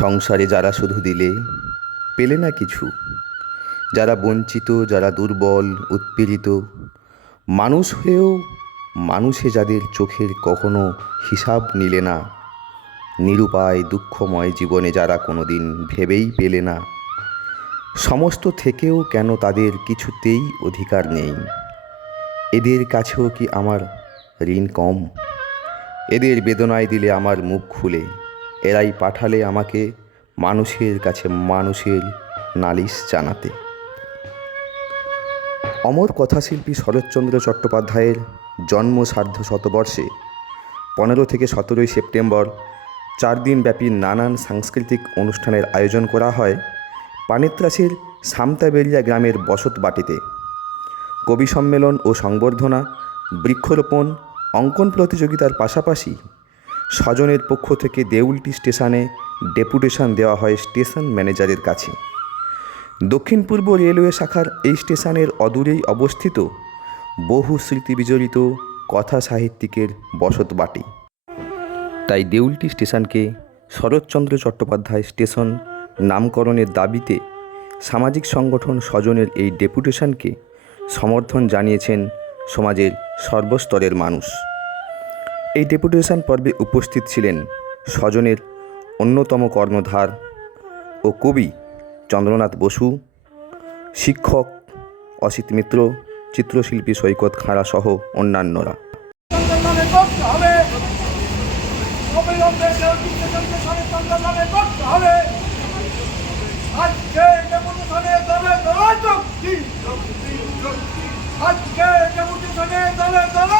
সংসারে যারা শুধু দিলে, পেলে না কিছু? যারা বঞ্চিত, যারা দুর্বল, উৎপীড়িত, মানুষ হয়েও মানুষে যাদের চোখের কখনো হিসাব নিলে না, নিরুপায় দুঃখময় জীবনে যারা কোনো দিন ভেবেই পেলে না, সমস্ত থেকেও কেন তাদের কিছুতেই অধিকার নেই? এদের কাছেও কি আমার ঋণ কম? এদের বেদনায় দিলে আমার মুখ খুলে। এরাই পাঠালে আমাকে মানুষের কাছে মানুষের নালিশ জানাতে। অমর কথাশিল্পী শরৎচন্দ্র চট্টোপাধ্যায়ের জন্ম সার্ধ শতবর্ষে পনেরো থেকে সতেরোই সেপ্টেম্বর চার দিনব্যাপী নানান সাংস্কৃতিক অনুষ্ঠানের আয়োজন করা হয় পানিত্রাসের সামতাবেরিয়া গ্রামের বসত বাটিতে। কবি সম্মেলন ও সংবর্ধনা, বৃক্ষরোপণ, অঙ্কন প্রতিযোগিতার পাশাপাশি স্বজনের পক্ষ থেকে দেউলটি স্টেশনে ডেপুটেশন দেওয়া হয় স্টেশন ম্যানেজারের কাছে। দক্ষিণ পূর্ব রেলওয়ে শাখার এই স্টেশনের অদূরেই অবস্থিত বহু স্মৃতি বিজড়িত কথা সাহিত্যিকের বসত বসতবাটি তাই দেউলটি স্টেশনকে শরৎচন্দ্র চট্টোপাধ্যায় স্টেশন নামকরণের দাবিতে সামাজিক সংগঠন স্বজনের এই ডেপুটেশনকে সমর্থন জানিয়েছেন সমাজের সর্বস্তরের মানুষ। এই ডেপুটেশন পর্বে উপস্থিত ছিলেন স্বজনের অন্যতম কর্ণধার ও কবি চন্দ্রনাথ বসু, শিক্ষক অসিত মিত্র, চিত্রশিল্পী সৈকত খাঁড়া সহ অন্যান্যরা। সংগ্রামে